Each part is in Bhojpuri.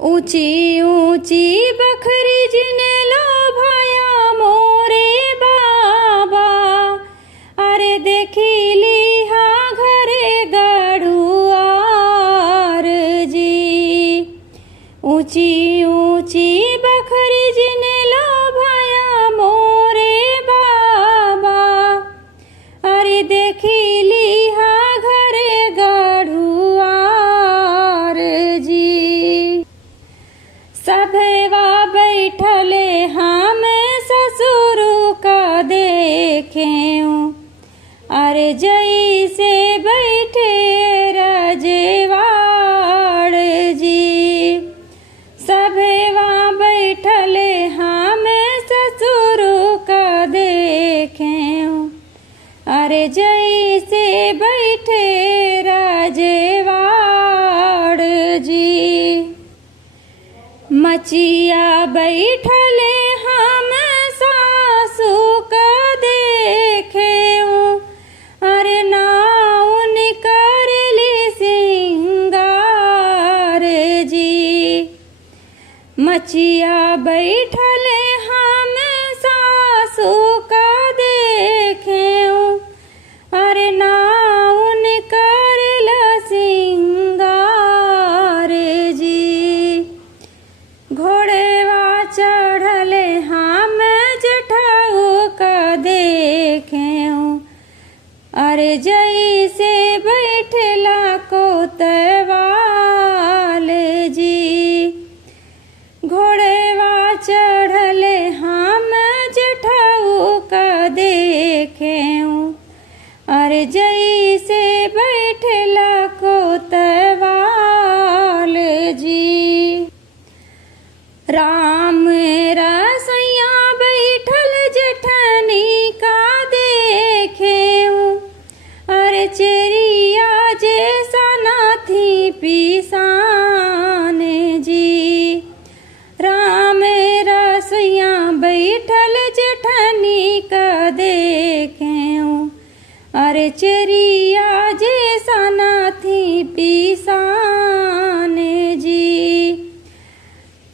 ऊंची ऊंची बखरी जिने लोभाया मोरे बाबा, अरे देखिली हा घरे गढ़ुआर जी। ऊंची ऊंची बखरी जिने लोभाया मोरे बाबा, अरे देखिली हा घरे गढ़ुआर जी। सभेवा बैठले हम ससुर का देखें, अरे जैसे बैठे रजवाड़ जी। सभेवा बैठले हम ससुर का देखें, अरे जैसे बैठे रजवाड़ जी। मचिया बैठले हम सासू का देखे, अरे नाउन करली सिंगार जी। मचिया बैठले हम सासू का देखे, अरे नाउन करला सिंगार जी। घोड़ेवा चढ़ले हम जेठाऊ का देखें, अरे जैसे बैठला कोतवाल जी। घोड़ेवा चढ़ले हम जेठाऊ का देखें, अरे जैसे बैठला कोतवाल जी। राम रसैया बैठल जेठनी का देखे, अरे चेरिया जैसा नाथी पिसान जी। राम रसैया बैठल जेठनी का देखे, अरे चेरिया जैसा नाथी पिसान जी।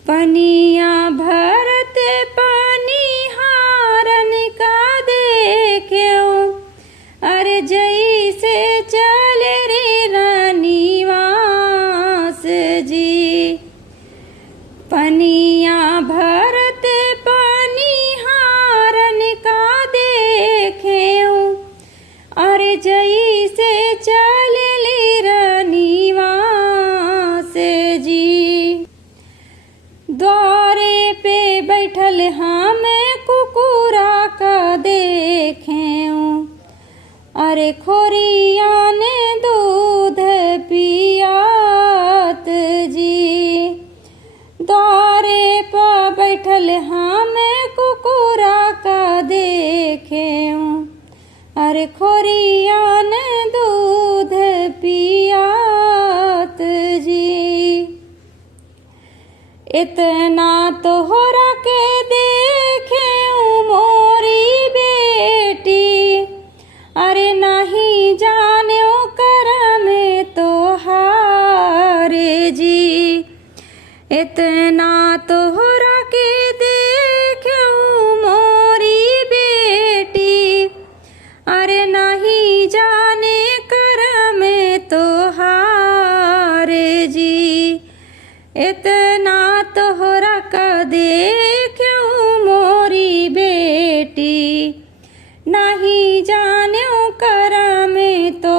पनिया भरत पानी हारन का देखे, अरे जैसे चले रे रानीवास जी। पनिया भरत पानी हारन का देखे, अरे जैसे चले रे रानीवास जी। द्वारे पे बैठल हम कुकुरा का देखें, अरे खोरिया ने दूध पियात जी। द्वारे पे बैठल हम कुकुरा का देखें, अरे खोरिया ने दूध पियात जी। इतना तोहरा के देखे मोरी बेटी, अरे नहीं जाने करम तोहार जी। इतना तोहरा के देखे मोरी बेटी, अरे नहीं जाने करम तोहार जी। इतना तोहरा का देखूं मोरी बेटी, नहीं जाने करम तो